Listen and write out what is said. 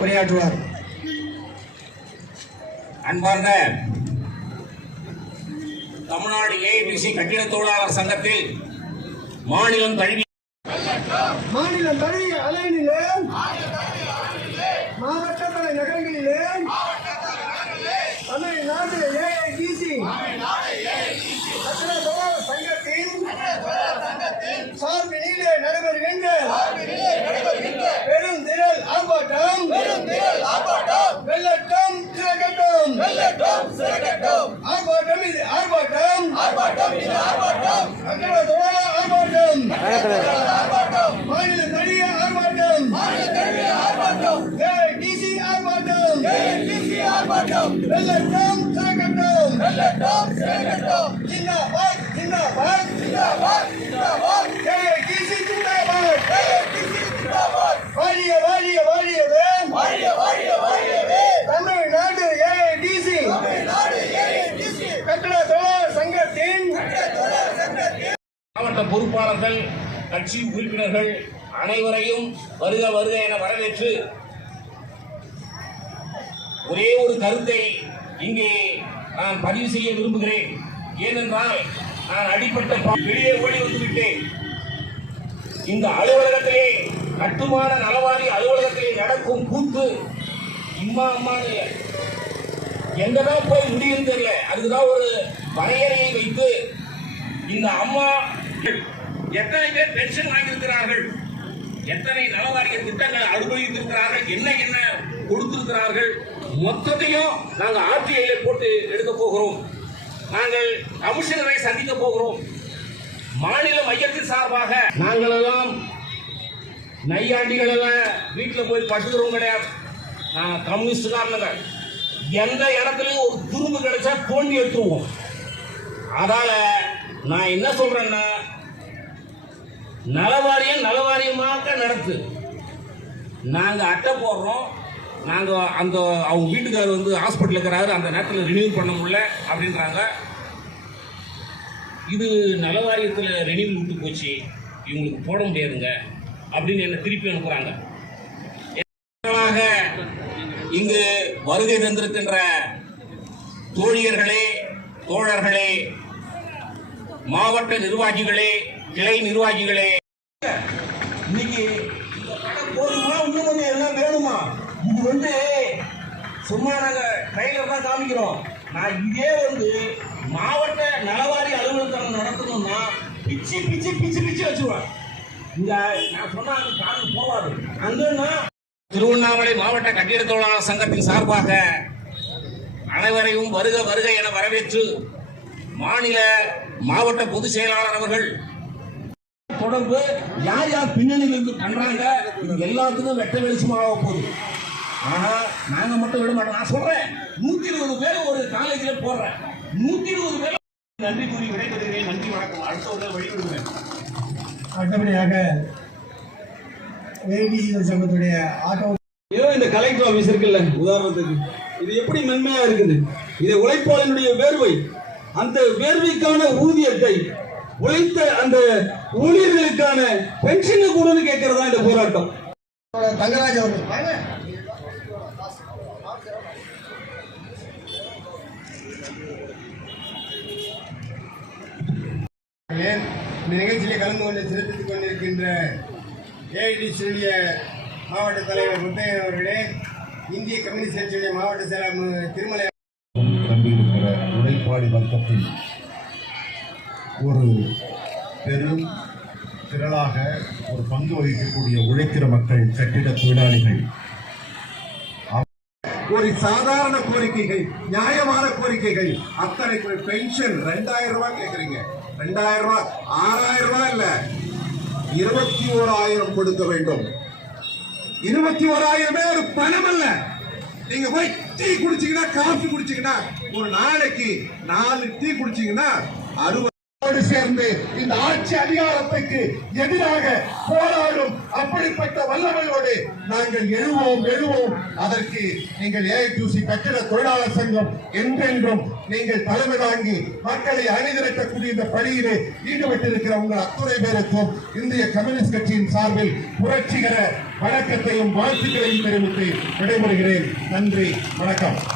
உரையாற்றுவார். அன்பார்ந்த தமிழ்நாடு ஏஐடிசி கட்டிட தொழிலாளர் சங்கத்தில் மாநிலம் தழுவிய அலையிலே மாவட்ட நகரங்களிலே தமிழ்நாடு ஏஐடிசி கட்டிட தொழிலாளர் சங்கத்தின் சார்பினிலே நடைபெறுகின்ற பெருந்திரள் ஆர்ப்பாட்டம் வெள்ளட்டம் சிறகட்டும் ஆர்ப்பாட்டம் இது ஆர்ப்பாட்டம் கட்டிட தொழிலாளர் ஆர்ப்பாட்டம் மாநில தனிய ஆர்ப்பாட்டம் ஏஐடிசி ஆர்ப்பாட்டம் வெள்ளட்டம் சிறகட்டும் ஜிந்தாபாத் ஏஐடிசி ஜிந்தாபாத் வாழியவே தமிழ்நாடு ஏஐடிசி கட்டிட தொழிலாளர் சங்கத்தின் மாவட்ட பொறுப்பாளர்கள் கட்சி உறுப்பினர்கள் அனைவரையும் வருக என வரவேற்று ஒரே ஒரு கருத்தை இங்கே நான் பதிவு செய்ய விரும்புகிறேன். ஏனென்றால் நான் அடிப்பட்ட வெளியே ஓடி வந்துவிட்டேன். இந்த அலுவலகத்திலே கட்டுமான நலவாரி அலுவலகத்திலே நடக்கும் கூத்து அம்மான்னு எங்கதான் போய் முடியும் தெரியல. அதுக்குதான் ஒரு வரையறையை வைத்து இந்த அம்மா எத்தனை பேர் பென்ஷன் வாங்கியிருக்கிறார்கள், எத்தனை நலவாரிய திட்டங்கள் அனுபவித்திருக்கிறார்கள், என்ன கொடுத்திருக்கிறார்கள், மொத்தத்தையும் நாங்கள் ஆர்டிஐல போட்டு எடுக்க போகிறோம். நாங்கள் கமிஷனரை சந்திக்க போகிறோம். மாநில மையத்தின் சார்பாக நாங்கள் எல்லாம் நையாண்டிகள் எல்லாம் வீட்டில் போய் பட்டுக்கிறோம் கிடையாது. நான் கம்யூனிஸ்ட் காரணங்க எந்த இடத்துலையும் ஒரு துரும்பு கிடைச்சா தோண்டி எடுத்துருவோம். அதால நான் என்ன சொல்றேன்னா, நலவாரியமாக நடத்து. நாங்க அட்டை போடுறோம். நாங்க அந்த அவங்க வீட்டுக்காரர் வந்து ஹாஸ்பிட்டல் இருக்கிறாரு, அந்த நேரத்தில் ரினியூ பண்ண முடியல அப்படின்றாங்க. இது நலவாரியத்தில் ரினியூ விட்டு போச்சு, இவங்களுக்கு போட முடியாதுங்க அப்படின்னு என்ன திருப்பி அனுப்புறாங்க. இங்கு வருகை தந்திருக்கின்ற தோழியர்களே, தோழர்களே, மாவட்ட நிர்வாகிகளே, கிளை நிர்வாகிகளே, இன்னைக்கு போதுமா, இன்னும் கொஞ்சம் எல்லாம் வேணுமா? இது வந்து சும்மா நாங்க ட்ரைலர் தான் காமிக்கிறோம். நான் இதே வந்து மாவட்ட நலவாரி அலுவலகம் நடத்தணும்னா பிச்சு வச்சுருவேன். இங்க நான் சொன்னா காது போவாது. அங்கன்னா திருவண்ணாமலை மாவட்ட கட்டிட தொழிலாளர் சங்கத்தின் சார்பாக அனைவரையும் வருக என வரவேற்று மாநில மாவட்ட பொதுச் செயலாளர் அவர்கள் தொடர்பு யார் பின்னணியில் இருந்து பண்றாங்க, எல்லாத்துக்கும் வெட்ட வெளிச்சமாக போகுது. ஆனா நாங்க மட்டும் விட மாட்டோம். நான் சொல்றேன், 120 பேர் ஒரு காலேஜில் போடுறேன், 120 பேர். நன்றி கூறி விடைபெறுகிறேன். நன்றி, வணக்கம். அடுத்தவர்கள் வழிவிடுகிறேன். அடுத்தபடியாக ஏஐடிசி சங்கத்துடைய ஆட்டோ இந்த கலெக்டர் ஆபீஸ் இருக்குல்ல, உதாரணத்துக்கு இது எப்படி மென்மையா இருக்குது. இது உழைப்பாளனுடைய வேர்வை, அந்த வேர்வைக்கான ஊதியத்தை, உழைத்த அந்த ஊழியர்களுக்கான பென்ஷன் கூட கேட்கறதா இந்த போராட்டம். தங்கராஜ் அவர்கள் இந்த நிகழ்ச்சியில் கலந்து கொண்டு சிறப்பித்துக் கொண்டிருக்கின்ற ஏஐடிசியுடைய மாவட்ட தலைவர் முத்தையன் அவர்களே, இந்திய கம்யூனிஸ்ட் கட்சியுடைய மாவட்ட செயலாளர் திருமலை நம்பியிருக்கிற உழைப்பாளி வர்க்கத்தில் ஒரு பெரும் திரளாக ஒரு பங்கு வகிக்கக்கூடிய உழைக்கிற மக்கள், கட்டிட தொழிலாளிகள், ஒரு சாதாரண கோரிக்கைகள், நியாயமான கோரிக்கைகள், அத்தனை பென்ஷன் 2000 ரூபாய் கேட்கறீங்க. 2000 ரூபாய், 6000 ரூபாய் இல்ல, 21,000 கொடுக்க வேண்டும். 21,000 ஒரு பணம் அல்ல. நீங்க போய் டீ குடிச்சீங்கன்னா, காஃபி குடிச்சீங்கன்னா, ஒரு நாளைக்கு 4 டீ குடிச்சீங்கன்னா 60 சேர்ந்து இந்த ஆட்சி அதிகாரத்துக்கு எதிராக போராடும் அப்படிப்பட்ட வல்லமையோடு நாங்கள் எழுவோம். அதற்கு நீங்கள் ஏஐடியூசி கட்டிட தொழிலாளர் சங்கம் என்றென்றும் நீங்கள் தலைமை தாங்கி மக்களை அணிதிரட்டக்கூடிய இந்த பணியிலே ஈடுபட்டிருக்கிற உங்கள் அத்துணை பேருக்கும் இந்திய கம்யூனிஸ்ட் கட்சியின் சார்பில் புரட்சிகர வணக்கத்தையும் வாழ்த்துக்களையும் தெரிவித்து விடைபெறுகிறேன். நன்றி, வணக்கம்.